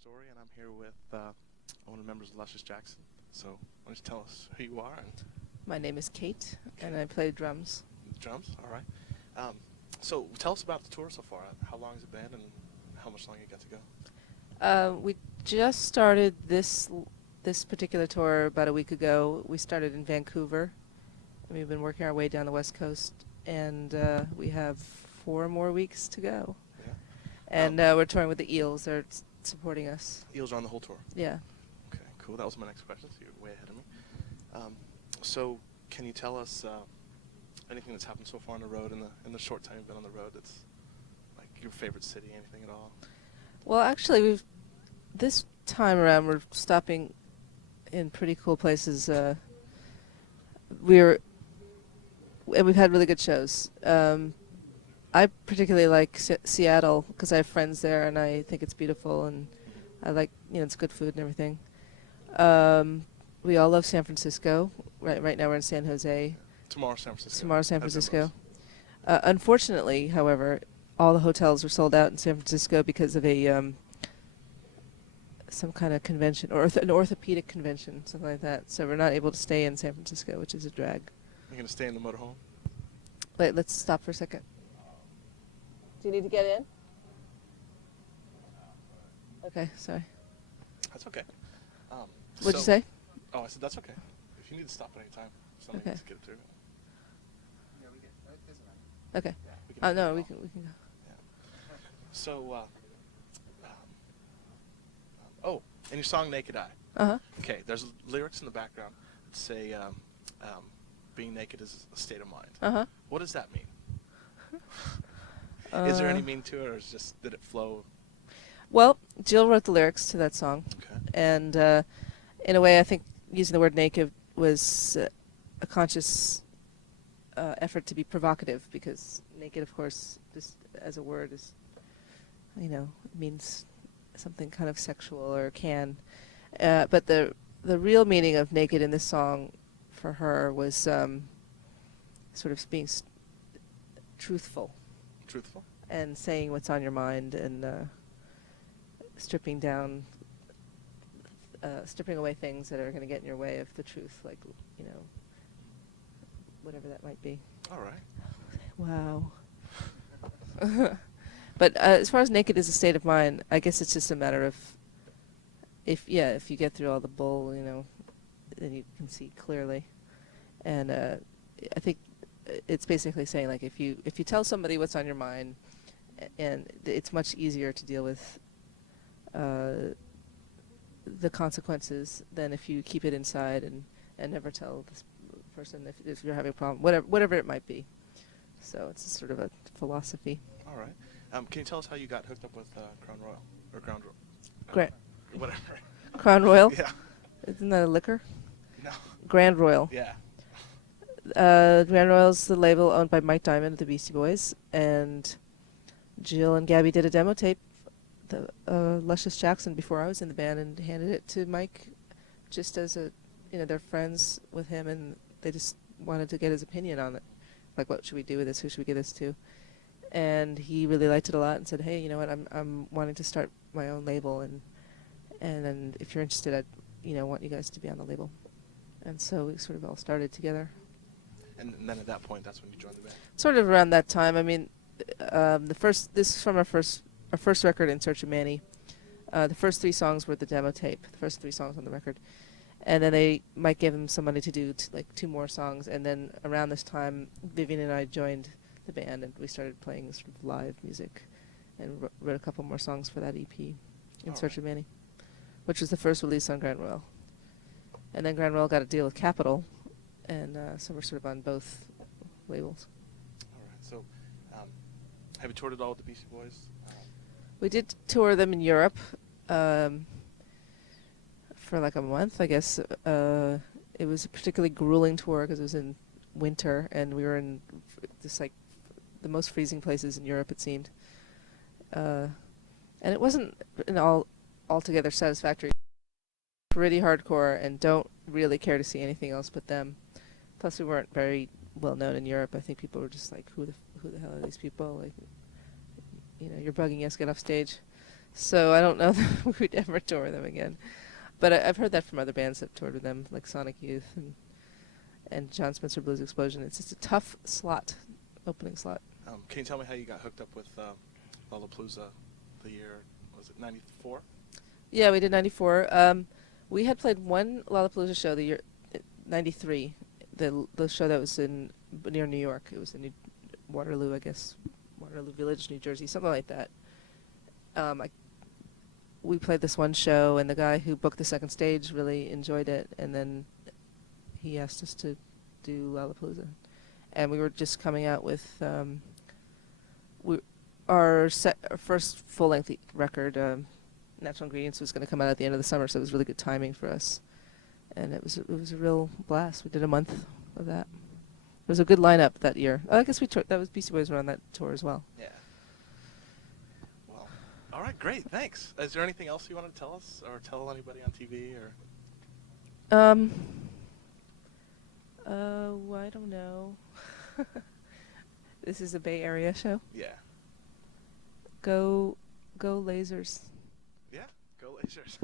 Story, and I'm here with one of the members of Luscious Jackson. So why don't you tell us who you are and My name is Kate, and I play drums. drums? All right. So tell us about the tour so far. How long has it been, and how much longer you got to go? We just started this particular tour about a week ago. We started in Vancouver, and we've been working our way down the West Coast, and we have 4 more weeks to go. Yeah. And we're touring with the Eels. They're supporting us. Eels are on the whole tour. Yeah. Okay, cool. That was my next question, so you're way ahead of me. So can you tell us anything that's happened so far on the road in the short time you've been on the road that's like your favorite city, anything at all? Well, actually, this time around we're stopping in pretty cool places. And we've had really good shows. I particularly like Seattle because I have friends there, and I think it's beautiful, and I like, it's good food and everything. We all love San Francisco. Right now we're in San Jose. Tomorrow, San Francisco. Tomorrow, San That's Francisco. Unfortunately, however, all the hotels were sold out in San Francisco because of some kind of convention, or an orthopedic convention, something like that. So we're not able to stay in San Francisco, which is a drag. You're going to stay in the motorhome? Wait, let's stop for a second. Do you need to get in? Okay, sorry. That's okay. What'd you say? Oh, I said that's okay. If you need to stop at any time, somebody Okay. needs to get it through. Okay. Yeah, we can No, make we it can all. go. Yeah. So, oh, in your song "Naked Eye," Uh-huh. okay, there's lyrics in the background that say, "Being naked is a state of mind." Uh-huh. What does that mean? Is there any meaning to it, or is just did it flow? Well, Jill wrote the lyrics to that song. Okay. And in a way, I think using the word naked was a conscious effort to be provocative, because naked, of course, just as a word is, means something kind of sexual, or can. But the real meaning of naked in this song for her was sort of being truthful. Truthful? And saying what's on your mind, and stripping away things that are going to get in your way of the truth, like, whatever that might be. All right. Wow. But as far as naked is a state of mind, I guess it's just a matter of if you get through all the bull, then you can see clearly. And I think it's basically saying, like, if you tell somebody what's on your mind, and it's much easier to deal with the consequences than if you keep it inside and never tell this person if you're having a problem, whatever it might be. So it's sort of a philosophy. All right. Can you tell us how you got hooked up with Crown Royal or Ground Royal? Whatever. Crown Royal? Yeah. Isn't that a liquor? No. Grand Royal. Yeah. Grand Royal's the label owned by Mike Diamond of the Beastie Boys, and Jill and Gabby did a demo tape, the Luscious Jackson, before I was in the band, and handed it to Mike just as they're friends with him, and they just wanted to get his opinion on it. Like, what should we do with this? Who should we give this to? And he really liked it a lot and said, hey, you know what, I'm wanting to start my own label, and then if you're interested, I'd want you guys to be on the label. And so we sort of all started together. And then at that point, that's when you joined the band. Sort of around that time. I mean, this is from our first record, In Search of Manny. The first 3 songs were the demo tape, the first 3 songs on the record. And then Mike gave him some money to do 2 more songs. And then around this time, Vivian and I joined the band, and we started playing sort of live music, and wrote a couple more songs for that EP, In Search of Manny, which was the first release on Grand Royal. And then Grand Royal got a deal with Capitol, and so we're sort of on both labels. All right. So, have you toured at all with the Beastie Boys? We did tour them in Europe for like a month, I guess. It was a particularly grueling tour because it was in winter, and we were in just like the most freezing places in Europe, it seemed. And it wasn't altogether satisfactory. Pretty hardcore, and don't really care to see anything else but them. Plus, we weren't very well known in Europe. I think people were just like, who the hell are these people? Like, you're bugging us, get off stage. So I don't know that we would ever tour them again. But I've heard that from other bands that have toured with them, like Sonic Youth and John Spencer Blues Explosion. It's just a tough slot, opening slot. Can you tell me how you got hooked up with Lollapalooza the year, was it 94? Yeah, we did 94. We had played one Lollapalooza show the year 93, the show that was near New York. It was in Waterloo, I guess, Waterloo Village, New Jersey, something like that. We played this one show, and the guy who booked the second stage really enjoyed it, and then he asked us to do Lollapalooza. And we were just coming out with our first full-length record, Natural Ingredients, was going to come out at the end of the summer, so it was really good timing for us. And it was a real blast. We did a month of that. It was a good lineup that year. I guess that was Beastie Boys were on that tour as well. Yeah. Well, all right, great, thanks. Is there anything else you want to tell us, or tell anybody on TV, or? I don't know. This is a Bay Area show. Yeah. Go Lasers. Yeah, go Lasers.